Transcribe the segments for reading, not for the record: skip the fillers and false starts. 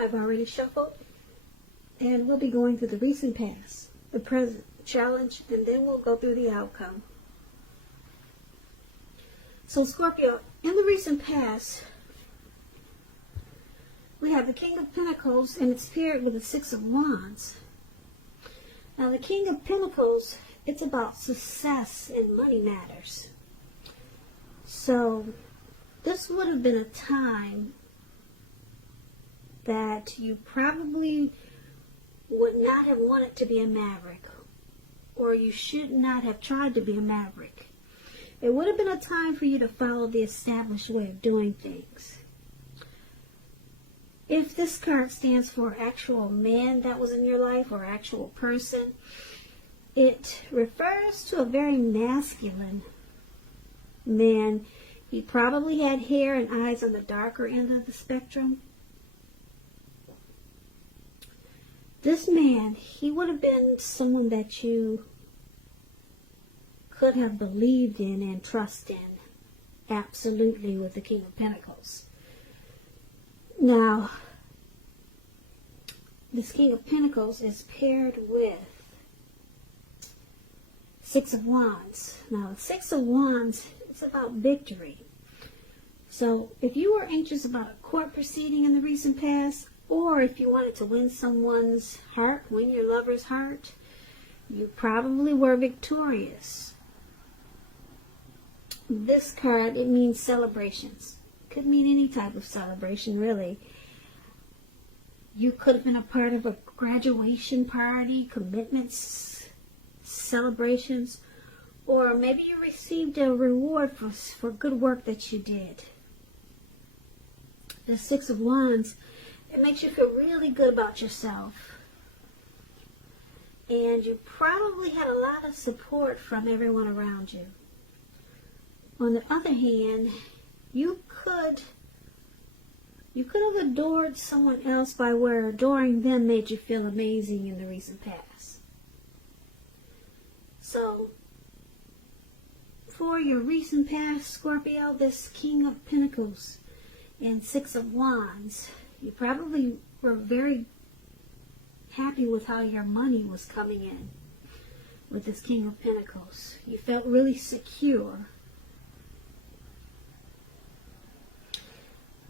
I've already shuffled, and we'll be going through the recent past, the present, challenge, and then we'll go through the outcome. So Scorpio, in the recent past, we have the King of Pentacles, and it's paired with the Six of Wands. Now the King of Pentacles, it's about success in money matters. So this would have been a time that you probably would not have wanted to be a maverick, or you should not have tried to be a maverick. It would have been a time for you to follow the established way of doing things. If this card stands for actual man that was in your life or actual person, it refers to a very masculine man. He probably had hair and eyes on the darker end of the spectrum. This man, he would have been someone that you could have believed in and trusted in, absolutely, with the King of Pentacles. Now, this King of Pentacles is paired with Six of Wands. Now, the Six of Wands is about victory. So, if you were anxious about a court proceeding in the recent past, or if you wanted to win someone's heart, win your lover's heart, you probably were victorious. This card, it means celebrations. Could mean any type of celebration, really. You could have been a part of a graduation party, commitments, celebrations, or maybe you received a reward for good work that you did. The Six of Wands, it makes you feel really good about yourself. And you probably had a lot of support from everyone around you. On the other hand, you could have adored someone else by where adoring them made you feel amazing in the recent past. So, for your recent past, Scorpio, this King of Pentacles and Six of Wands, you probably were very happy with how your money was coming in with this King of Pentacles. You felt really secure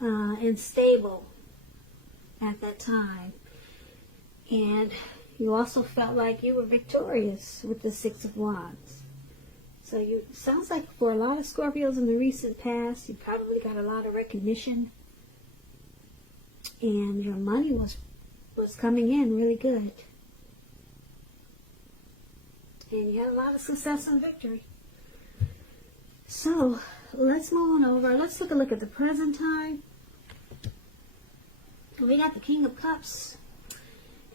and stable at that time. And you also felt like you were victorious with the Six of Wands. So sounds like for a lot of Scorpios in the recent past, you probably got a lot of recognition. And your money was coming in really good. And you had a lot of success and victory. So, let's move on over. Let's take a look at the present time. We got the King of Cups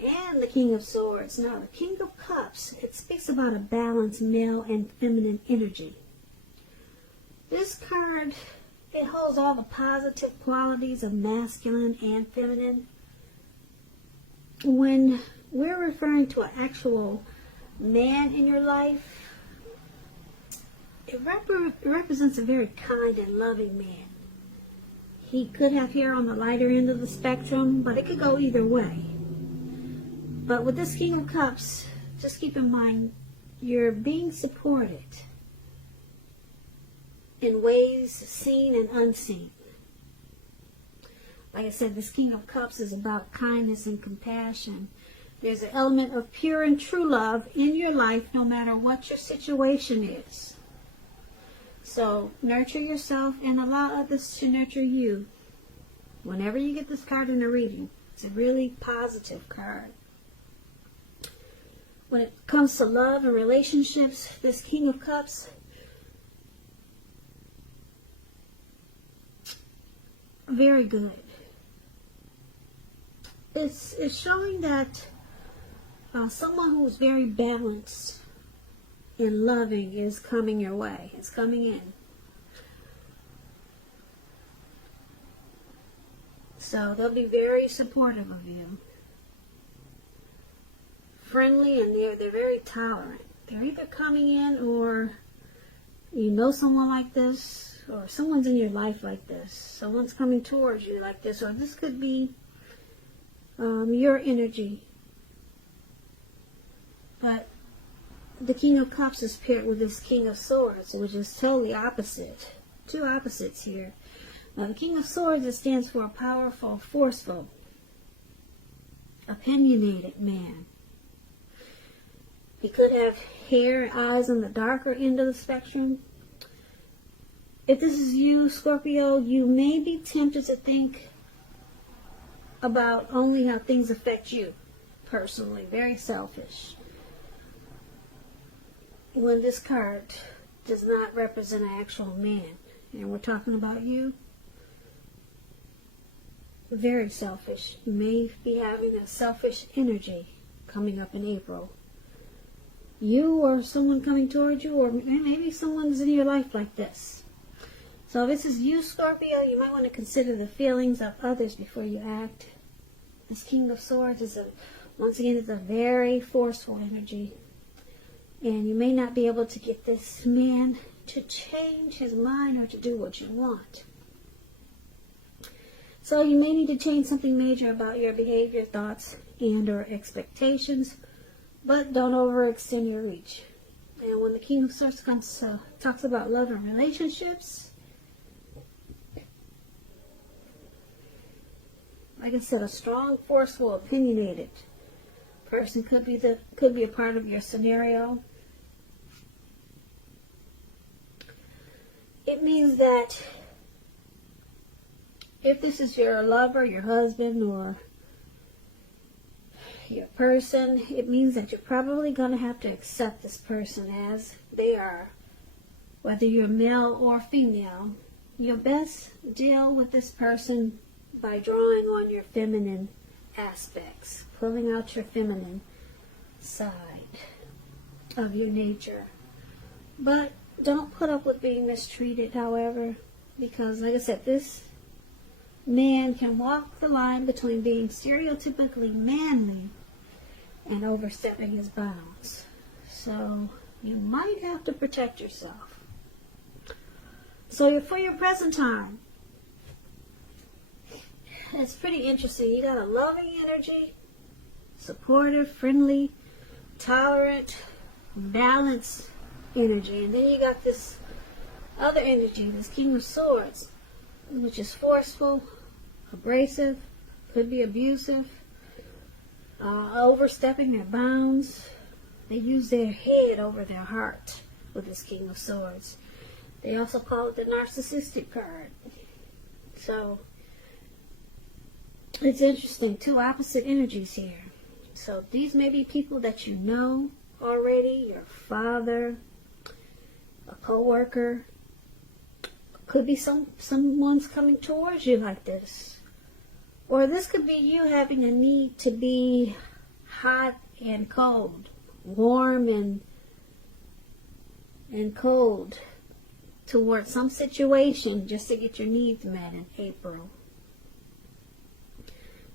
and the King of Swords. Now, the King of Cups, it speaks about a balanced male and feminine energy. This card, it holds all the positive qualities of masculine and feminine. When we're referring to an actual man in your life, it represents a very kind and loving man. He could have hair on the lighter end of the spectrum, but it could go either way. But with this King of Cups, just keep in mind, you're being supported in ways seen and unseen. Like I said, this King of Cups is about kindness and compassion. There's an element of pure and true love in your life, no matter what your situation is. So nurture yourself and allow others to nurture you. Whenever you get this card in a reading, it's a really positive card. When it comes to love and relationships, this King of Cups, very good. It's showing that someone who is very balanced and loving is coming your way. It's coming in. So they'll be very supportive of you. Friendly, and they're very tolerant. They're either coming in, or you know someone like this, or someone's in your life like this. Someone's coming towards you like this, or this could be your energy. But the King of Cups is paired with this King of Swords, which is totally opposite. Two opposites here. Now, the King of Swords, it stands for a powerful, forceful, opinionated man. He could have hair and eyes on the darker end of the spectrum. If this is you, Scorpio, you may be tempted to think about only how things affect you personally. Very selfish. When this card does not represent an actual man, and we're talking about you, very selfish. You may be having a selfish energy coming up in April. You or someone coming towards you, or maybe someone's in your life like this. So if this is you, Scorpio, you might want to consider the feelings of others before you act. This King of Swords is once again, it's a very forceful energy. And you may not be able to get this man to change his mind or to do what you want. So you may need to change something major about your behavior, thoughts, and or expectations, but don't overextend your reach. And when the King of Swords talks about love and relationships, like I said, a strong, forceful, opinionated person could be a part of your scenario. It means that if this is your lover, your husband, or your person, it means that you're probably going to have to accept this person as they are. Whether you're male or female, you'll best deal with this person by drawing on your feminine aspects, pulling out your feminine side of your nature. But don't put up with being mistreated, however, because, like I said, this man can walk the line between being stereotypically manly and overstepping his bounds. So you might have to protect yourself. So for your present time, it's pretty interesting. You got a loving energy, supportive, friendly, tolerant, balanced energy. And then you got this other energy, this King of Swords, which is forceful, abrasive, could be abusive, overstepping their bounds. They use their head over their heart with this King of Swords. They also call it the narcissistic card. So it's interesting, two opposite energies here. So these may be people that you know already, your father, a co-worker. Could be someone's coming towards you like this. Or this could be you having a need to be hot and cold, warm and cold towards some situation just to get your needs met in April.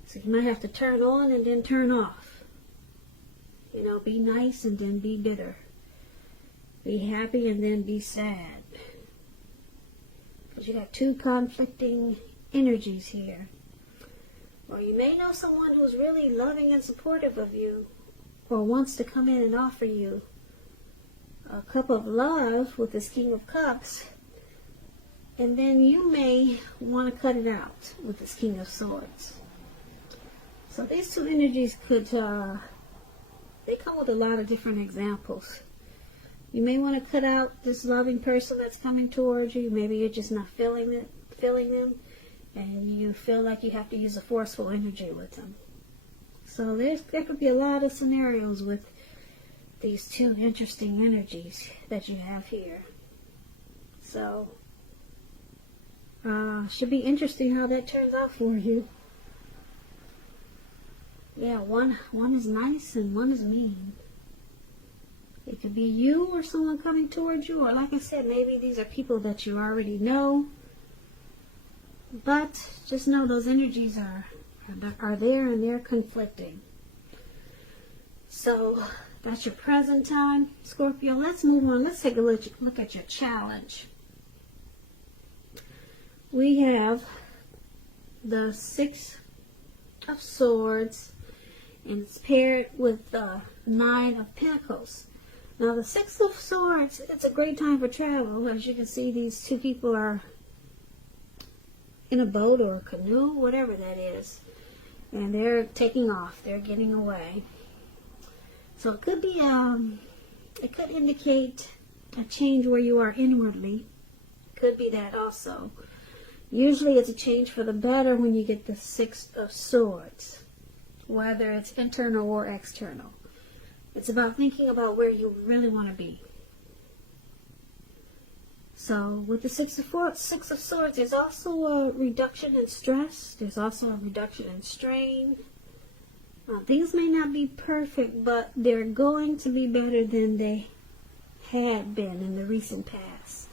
So you might have to turn on and then turn off. You know, be nice and then be bitter. Be happy and then be sad. Because you got two conflicting energies here. Or you may know someone who's really loving and supportive of you, or wants to come in and offer you a cup of love with this King of Cups, and then you may want to cut it out with this King of Swords. So these two energies could, they come with a lot of different examples. You may want to cut out this loving person that's coming towards you. Maybe you're just not feeling them, and you feel like you have to use a forceful energy with them. So there could be a lot of scenarios with these two interesting energies that you have here. So should be interesting how that turns out for you. Yeah, one is nice and one is mean. It could be you or someone coming towards you, or like I said, maybe these are people that you already know. But just know those energies are there and they're conflicting. So that's your present time, Scorpio. Let's move on. Let's take a look at your challenge. We have the Six of Swords, and it's paired with the Nine of Pentacles. Now the Six of Swords, it's a great time for travel. As you can see, these two people are in a boat or a canoe, whatever that is, and they're taking off. They're getting away. So it could be, it could indicate a change where you are inwardly. Could be that also. Usually it's a change for the better when you get the Six of Swords, whether it's internal or external. It's about thinking about where you really want to be. So with the Six of Swords, there's also a reduction in stress. There's also a reduction in strain. Things may not be perfect, but they're going to be better than they had been in the recent past.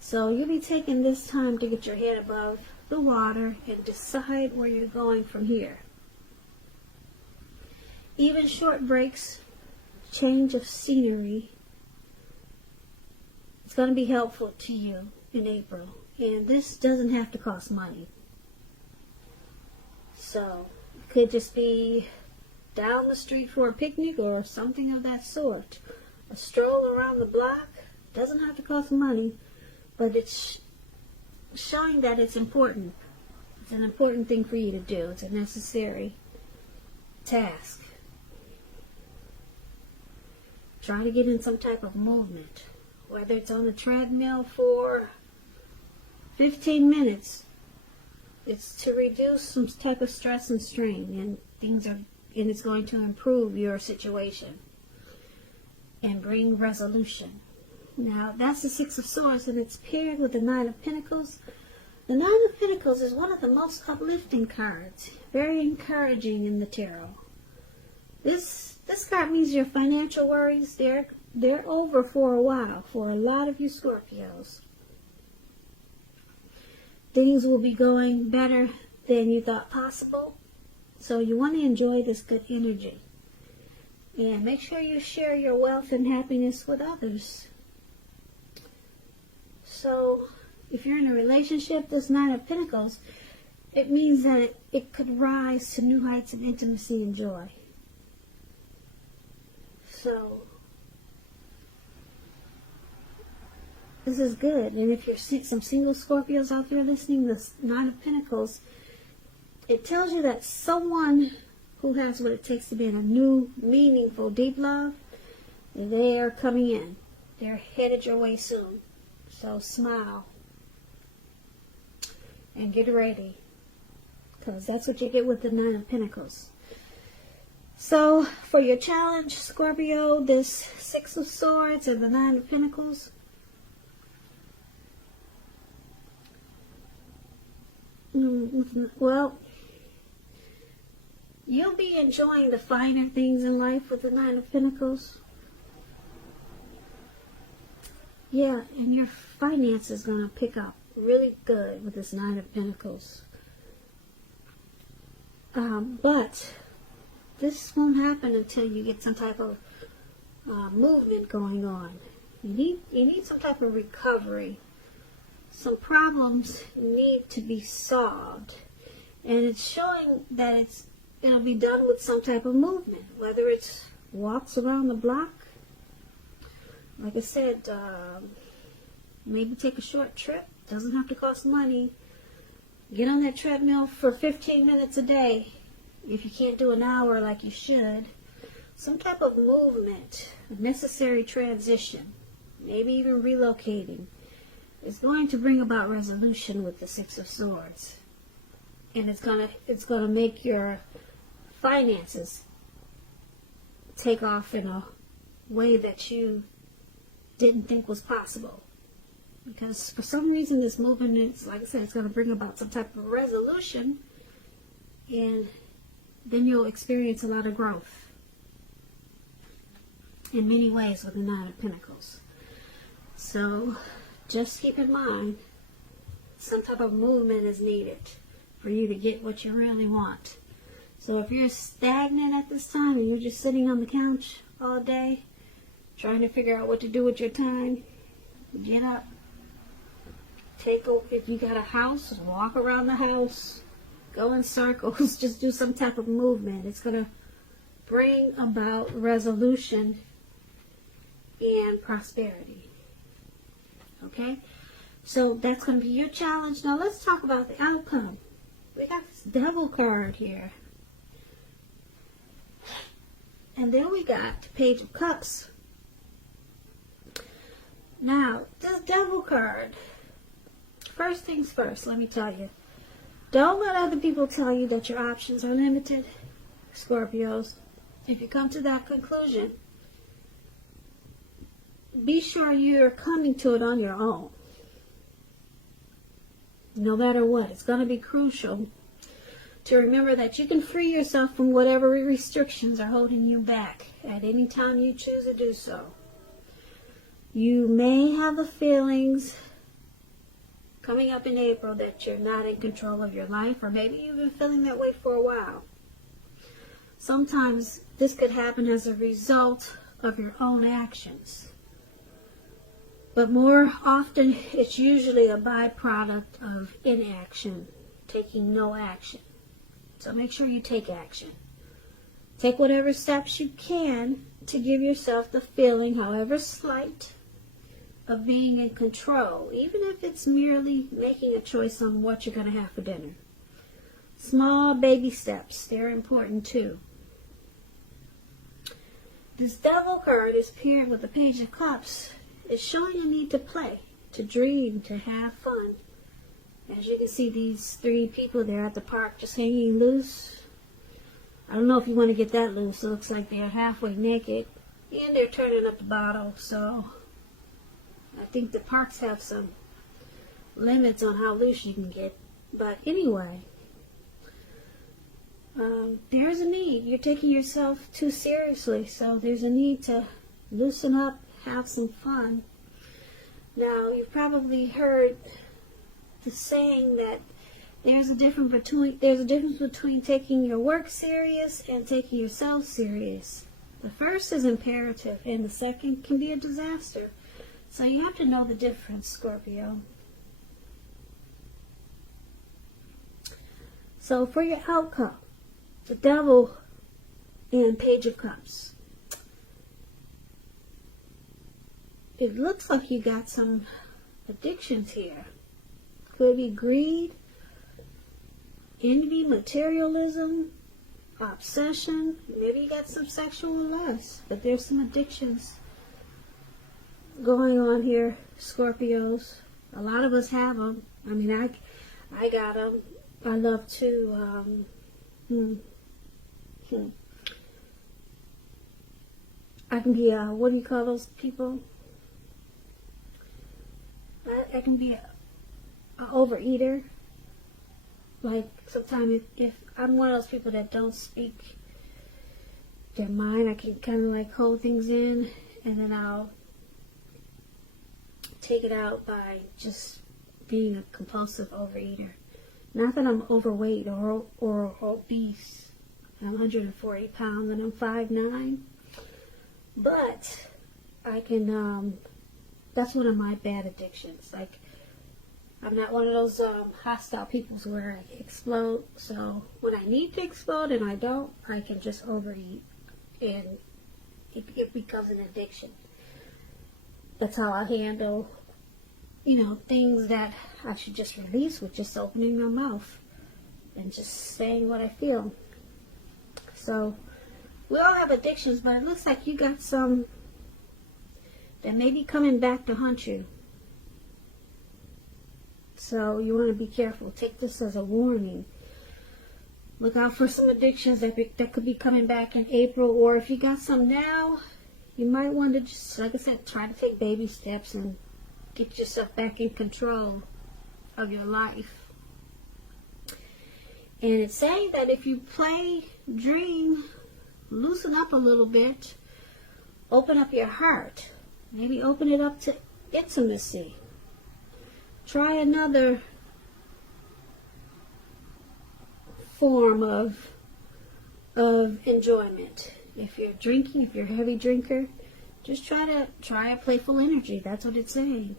So you'll be taking this time to get your head above the water and decide where you're going from here. Even short breaks, change of scenery, it's going to be helpful to you in April. And this doesn't have to cost money. So it could just be down the street for a picnic or something of that sort. A stroll around the block doesn't have to cost money, but it's showing that it's important. It's an important thing for you to do. It's a necessary task. Try to get in some type of movement, whether it's on a treadmill for 15 minutes. It's to reduce some type of stress and strain, and it's going to improve your situation and bring resolution. Now, that's the Six of Swords, and it's paired with the Nine of Pentacles. The Nine of Pentacles is one of the most uplifting cards, very encouraging in the tarot. This card means your financial worries, they're over for a while for a lot of you Scorpios. Things will be going better than you thought possible. So you want to enjoy this good energy. And make sure you share your wealth and happiness with others. So if you're in a relationship, this Nine of Pentacles, it means that it could rise to new heights of intimacy and joy. So this is good. And if you're some single Scorpios out there listening, this Nine of Pentacles, it tells you that someone who has what it takes to be in a new, meaningful, deep love, they are coming in. They're headed your way soon. So smile and get ready, because that's what you get with the Nine of Pentacles. So for your challenge, Scorpio, this Six of Swords and the Nine of Pentacles, well, you'll be enjoying the finer things in life with the Nine of Pentacles. Yeah, and your finance is going to pick up really good with this Nine of Pentacles. But this won't happen until you get some type of movement going on. You need some type of recovery. Some problems need to be solved. And it's showing that it'll be done with some type of movement, whether it's walks around the block. Like I said, maybe take a short trip. Doesn't have to cost money. Get on that treadmill for 15 minutes a day. If you can't do an hour like you should. Some type of movement, a necessary transition, maybe even relocating, is going to bring about resolution with the Six of Swords. And it's gonna make your finances take off in a way that you didn't think was possible. Because for some reason this movement is, like I said, it's going to bring about some type of resolution, and then you'll experience a lot of growth in many ways with the Nine of Pentacles. So just keep in mind, some type of movement is needed for you to get what you really want. So if you're stagnant at this time and you're just sitting on the couch all day trying to figure out what to do with your time, get up. If you got a house, walk around the house. go in circles, just do some type of movement. It's going to bring about resolution and prosperity. Okay? So that's going to be your challenge. Now let's talk about the outcome. We got this Devil card here. And then we got the Page of Cups. Now, this Devil card, first things first, let me tell you. Don't let other people tell you that your options are limited, Scorpios. If you come to that conclusion, be sure you're coming to it on your own. No matter what, it's going to be crucial to remember that you can free yourself from whatever restrictions are holding you back at any time you choose to do so. You may have the feelings coming up in April that you're not in control of your life, or maybe you've been feeling that way for a while. Sometimes this could happen as a result of your own actions. But more often, it's usually a byproduct of inaction, taking no action. So make sure you take action. Take whatever steps you can to give yourself the feeling, however slight, of being in control, even if it's merely making a choice on what you're going to have for dinner. Small baby steps, they're important too. This Devil card is paired with the Page of Cups. It's showing a need to play, to dream, to have fun. As you can see, these three people there at the park just hanging loose. I don't know if you want to get that loose. It looks like they're halfway naked, and they're turning up the bottle, so I think the parks have some limits on how loose you can get. But anyway, there's a need. You're taking yourself too seriously, so there's a need to loosen up, have some fun. Now, you've probably heard the saying that there's a difference between taking your work serious and taking yourself serious. The first is imperative, and the second can be a disaster. So you have to know the difference, Scorpio. So for your outcome, the Devil and Page of Cups. It looks like you got some addictions here. Could be greed, envy, materialism, obsession. Maybe you got some sexual lust, but there's some addictions going on here, Scorpios. A lot of us have them. I mean, I got them. I love to I can be a, what do you call those people? I can be a overeater. Like, sometimes if I'm one of those people that don't speak their mind, I can kind of like hold things in, and then I'll take it out by just being a compulsive overeater. Not that I'm overweight or obese. I'm 140 pounds and I'm 5'9". But I can, that's one of my bad addictions. Like, I'm not one of those hostile people where I explode. So when I need to explode and I don't, I can just overeat, and it becomes an addiction. That's how I handle, things that I should just release with just opening my mouth and just saying what I feel. So we all have addictions, but it looks like you got some that may be coming back to haunt you. So you want to be careful. Take this as a warning. Look out for some addictions that could be coming back in April, or if you got some now, you might want to just, like I said, try to take baby steps and get yourself back in control of your life. And it's saying that if you play, dream, loosen up a little bit, open up your heart, maybe open it up to intimacy. Try another form of enjoyment. If you're drinking, if you're a heavy drinker, just try a playful energy. That's what it's saying.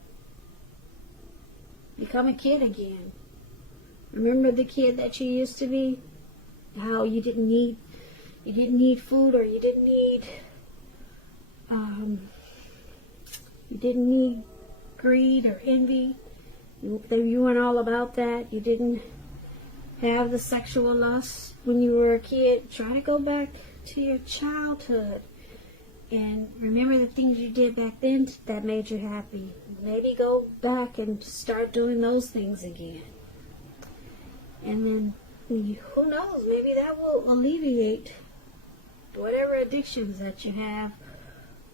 Become a kid again. Remember the kid that you used to be? How you didn't need food, or you didn't need greed or envy. You weren't all about that. You didn't have the sexual lust when you were a kid. Try to go back to your childhood and remember the things you did back then that made you happy. Maybe go back and start doing those things again. And then, who knows, maybe that will alleviate whatever addictions that you have,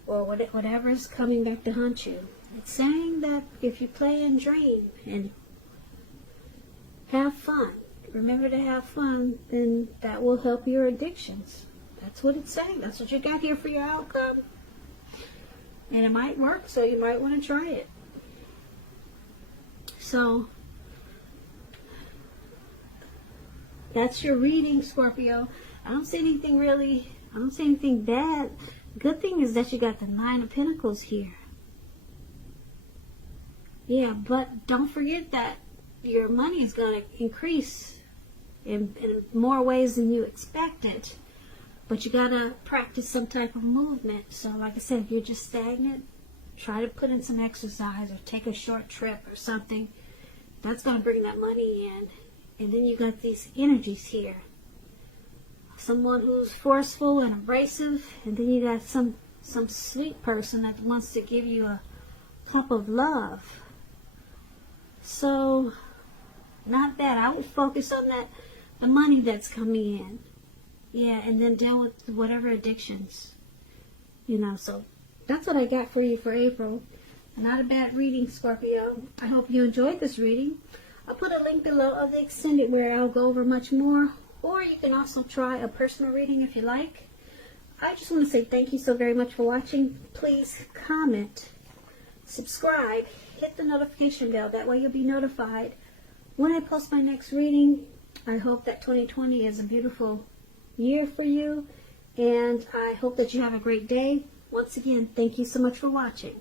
or whatever is coming back to haunt you. It's saying that if you play and dream and have fun, remember to have fun, then that will help your addictions. That's what it's saying. That's what you got here for your outcome. And it might work, so you might want to try it. So, that's your reading, Scorpio. I don't see anything bad. Good thing is that you got the 9 of Pentacles here. Yeah, but don't forget that your money is going to increase in more ways than you expected. But you got to practice some type of movement. So like I said, if you're just stagnant, try to put in some exercise or take a short trip or something. That's going to bring that money in. And then you got these energies here. Someone who's forceful and abrasive. And then you got some sweet person that wants to give you a cup of love. So, not bad. I would focus on the money that's coming in. Yeah, and then deal with whatever addictions. So that's what I got for you for April. Not a bad reading, Scorpio. I hope you enjoyed this reading. I'll put a link below of the extended where I'll go over much more. Or you can also try a personal reading if you like. I just want to say thank you so very much for watching. Please comment, subscribe, hit the notification bell. That way you'll be notified when I post my next reading. I hope that 2020 is a beautiful year for you. And I hope that you have a great day. Once again, thank you so much for watching.